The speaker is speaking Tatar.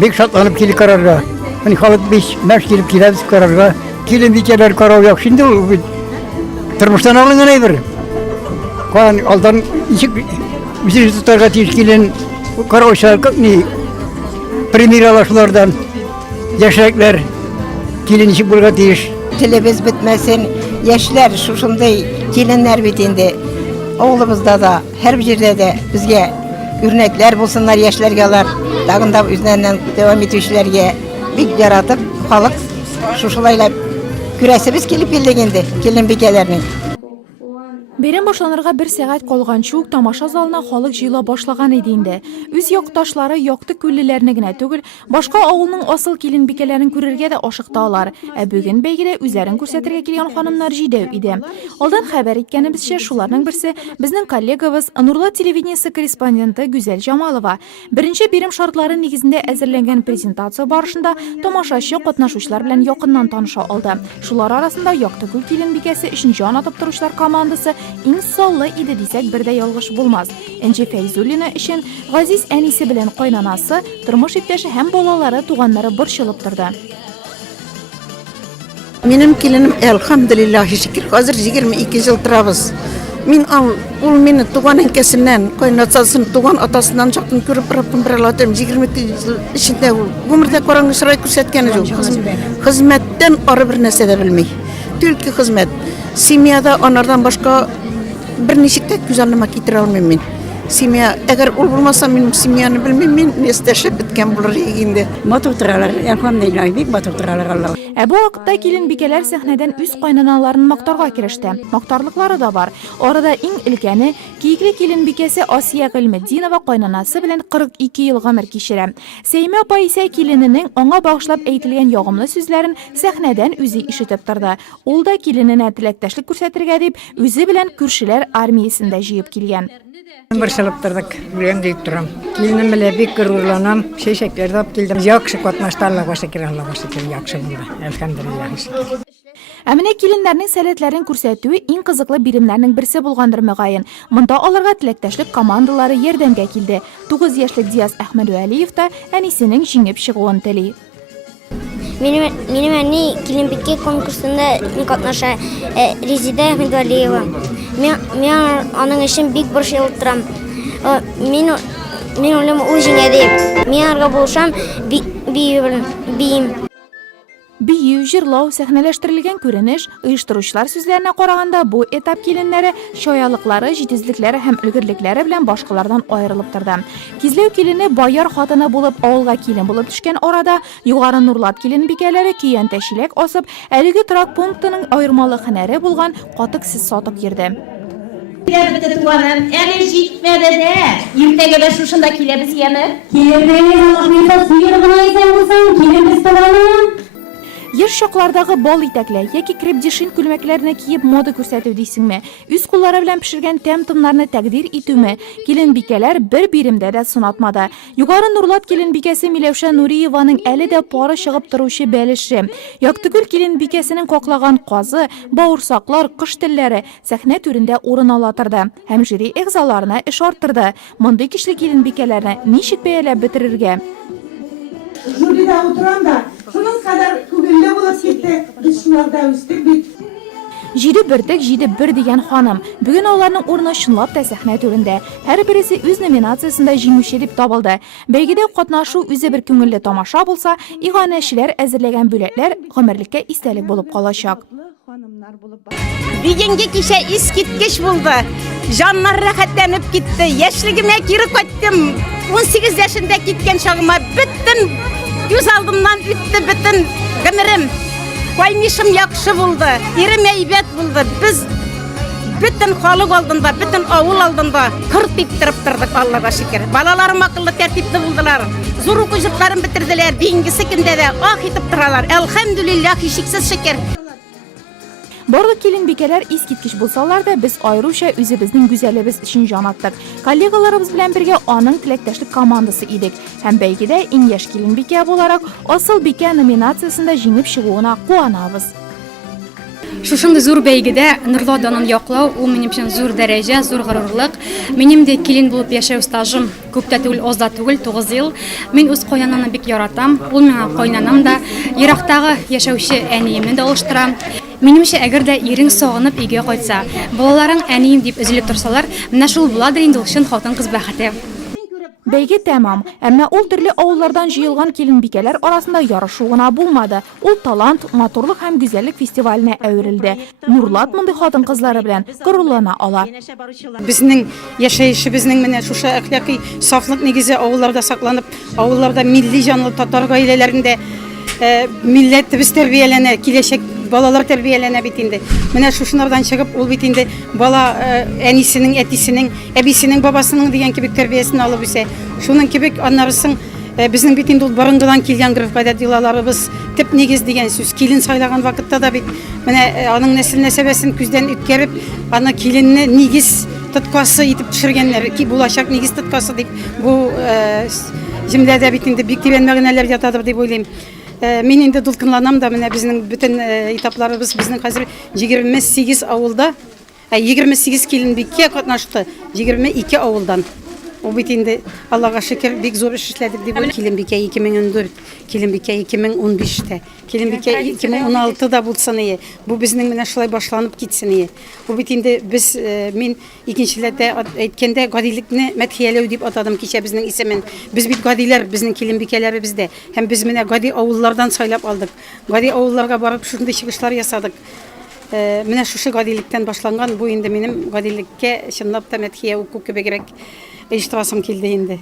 Bek şatlanıp gelip kararga. Hani halk biz meş gelip geliriz kararga. Gelin dikeler karar yok. Şimdi o tırmıştan alın ne bir. Kan aldan içi bizim tutarga gelin karar şarkı ne? Premier alaşlardan yaşayacaklar. Gelin işi bulga diş. Televizyon bitmesin. Yaşlar şuşunday gelinler bitindi. Oğlumuzda da her bir yerde de bizge örnekler bulsunlar yaşlargalar. Dağında üzerinden devam etişlerge bir yaratıp halk şuşulayla küresimiz kelip geldigende gelin bikelerinin. Бәйрәм башланырга 1 сәгать калганчы ук тамаша залына халык җыела башлаган иде инде. Үз якташлары якты күллеләрне генә түгел, башка авылның асыл киленбикәләрен күрергә дә ашыкталар. Ә бүген бәйгедә үзләрен күрсәтергә килгән ханымнар җидәү иде. Алдан хәбәр иткәнебезчә, шуларның берсе безнең коллегабыз Нурлы телевидениесе корреспонденты Гүзәл Җамалова. Беренче бирим шартлары нигезендә әзерләнгән презентация барышында тамашачы катнашучылар белән якыннан таныша алды. Шулар арасында якты күл киленбикәсе өчен җан атып торучылар командасы иң саллы иде дисәк бер дә ялгыш булмас. Энҗе Фәйзуллина өчен Газиз әнисе белән кайнанасы, тормыш иптәше һәм балалары, туганнары борчылып торды. Минем киленем элхамдулиллаһи шөкер, хәзер 22 ел торабыз. Мин ул мине туган әнкәсеннән, кайнатасын туган атасыннан чактан күреп Раббим бер алатым 22 ел эчендә ул гомердә караңгы чырай күрсәткәне юк. Хезмәттән ары бер нәрсә дә белми. Түлке хезмәт. Семьяда анардан башка bir nişik de güzelliğime getirir almayayım ben. Simya, eğer ol bulmasa benim simyanı bilmem ben nesteşe bitken bulur yiyinde. Matır tıralar, elhamdülillah, bik matır tıralar Allah. Bu vaqtda киленбикәләр сәхнәдән үз кайнаналарын мактарга кереште. Мактарлыклары да бар. Арада иң илкәне кийекле киленбикәсе Асия Гыйлметдинова кайнанасы белән 42 ел гомер кичерә. Сәймә апа исә килененең аңа багышлап әйтелгән ягымлы сүзләрен сәхнәдән үзе ишетеп торды. Ул да килененә теләктәшлек күрсәтергә дип үзе белән күршеләр армиясендә җыеп килгән. Barışalıp durduk, gülen deyip duram. Gelinim bile bik gururlanam, şekler dap geldim. Yakşı katmaşlarla başakir, Allah başakir, yakşı buldu. Elhamdülillah şükür. Әміне киленнәрнең сәләтләрен күрсәтүе иң кызыклы биремнәрнең берсе булгандыр мөгаен. Монда аларга теләктәшлек командалары ярдәмгә килде. 9 яшьлек Диас Әхмәдүәлиев та әнисенең җиңеп чыгуын тели. Минем әни киленбикә конкурсында катнаша, Резида Әхмәдүәлиева. Мен аның өчен бик борчылып торам. Мин уйлыйм ул җиңә дип. Мин арга булсам биим. Бию, җырлау, сәхнәләштерелгән күренеш, оештыручылар сүзләренә караганда бу этап киленнәре шаялыклары, җитезлекләре һәм өлгерлекләре белән башкалардан аерылып торды. Кизләү килене баяр хатыны булып, авылга килен булып төшкән арада, югары Нурлат киленбикәләре көян тәшиләк асып, әлеге торак пунктының аермалы һөнәре булган катык сез сатып йөрде. Бите туганым, әле җитмәде дә. Иртәгә дә шушында киләбез яны. Яшь чаклардагы бал итәкле яки крепдишин күлмәкләрне киеп мода күрсәтү дисеңме? Үз куллары белән пешергән тәм-томнарны тәкъдир итүме? Киленбикәләр бер биремдә дә сынатмады. Югары Нурлат киленбикәсе Миләүшә Нуриеваның әле дә пары чыгып торучы бәлеше. Яктыкүл киленбикәсенең каклаган казы, бавырсаклар, кыш телләре сәхнә түрендә урын ала торды. Һәм жюри әгъзаларына эш арттырды. Мондый кичле киленбикәләрне ничек бәяләп бетерергә? Jüride oturan da şunun kadar kübülle bulup gitti. Biz şunlarda üsttük bit. Җиде бертек, җиде бер дигән ханым. Бүген аларның урыны чынлап та сәхнә түрендә. Һәр берсе үз номинациясендә җиңүче дип табылды. Бәйгедә катнашу үзе бер күңелле тамаша булса, иганәчеләр әзерләгән бүләкләр гомерлеккә истәлек булып калачак. Бүгенге кичә искиткеч булды. Җаннар рәхәтләнеп китте. Яшьлегемә кире кайттым. 18 яшында киткән чагыма бөтен күз алдымнан үтте бөтен гомерем. Кайнышым яхшы булды. Ирем әйбәт булды. Без бөтен халык алдында, бөтен авыл алдында кырт иттереп тордык, Аллага шөкер. Балаларым акыллы, тәртипле булдылар. Зур укучылыкларын бетерделәр. Диңгесе көндә дә ах итеп торалар. Әлхәмдүлиллаһ, шиксез шөкер. Барлык киленбикәләр искиткеч булсалар да, без айруча үзебезнең гүзәлебез өчен җан аттык. Коллегаларыбыз белән бергә аның теләктәшлек командасы идек. Һәм бәйгедә иң яшь киленбикә буларак Асыл бикә номинациясендә җиңеп чыгуына куанабыз. Шушынды зур бәйгедә Нурлы Ауданын яклау, ул минем өчен зур дәрәҗә, зур горурлык. Минем дә килен булып яшәү стажым күптә түгел, аз да түгел, 9 ел. Мин үз кайнанамны бик яратам. Ул миңа кайнанам да, ерактагы яшәүче әниемне дә алыштыра. Минемчә, әгәр дә ирең сагынып өйгә кайтса, балаларың әнием дип өзелеп торсалар, менә шул буладыр инде ул чын хатын-кыз бәхете. Бәйге тәмам, әмма ул төрле авыллардан җыелган киленбикәләр арасында ярышу гына булмады. Ул талант, матурлык һәм гүзәллек фестиваленә әверелде. Нурлат мондый хатын-кызлары белән горурлана ала. Безнең яшәешебезнең менә шушы әхлакый сафлык нигезе авылларда сакланып, авылларда милли җанлы татар гаиләләрендә милләтебез тәрбияләнә, киләчәк балалар тәрбияләнә бит инде. Менә шушынардан чыгып, ул бит инде бала әнисенең, әтисенең, әбисенең, бабасының дигән кебек тәрбиясен алып үсә. Шуның кебек аннарысын безнең бит инде ул борынгыдан килгән гырыф-гадәт йолаларыбыз, төп нигез дигән сүз. Килен сайлаган вакытта да бит менә аның нәсел-нәсәбәсен күздән үткәреп, аны киленне нигез тоткасы итеп төшергәннәр, ки булачак нигез тоткасы дип бу җөмләдә бит инде бик тирән мәгънәләр ятадыр дип уйлыйм. Мин инде дулкынланам да, менә безнең бөтен этапларыбыз безнең хәзер 28 авылда, 28 киленбиккә катнашты, 22 авылдан. Ул бит инде Аллага шөкер бик зур эш эшләдек дип. Киленбикә 2014, Киленбикә 2015-тә, Киленбикә 2016-да булсын ие. Бу безнең менә шулай башланып китсен ие. Бу бит инде без мин икенчеләрдә әйткәндә гадилекне мәдхияләү дип атадым кичә безнең исемен. Без бит гадиләр, безнең киленбикәләребездә. Һәм без менә гади авыллардан сайлап алдык. Гади авылларга барып шундый чыгышлар ясадык. Менә шушы гадилектән башланган бу инде минем гадилеккә чынлап та мәдхия уку кебегрәк оештырасым килде инде.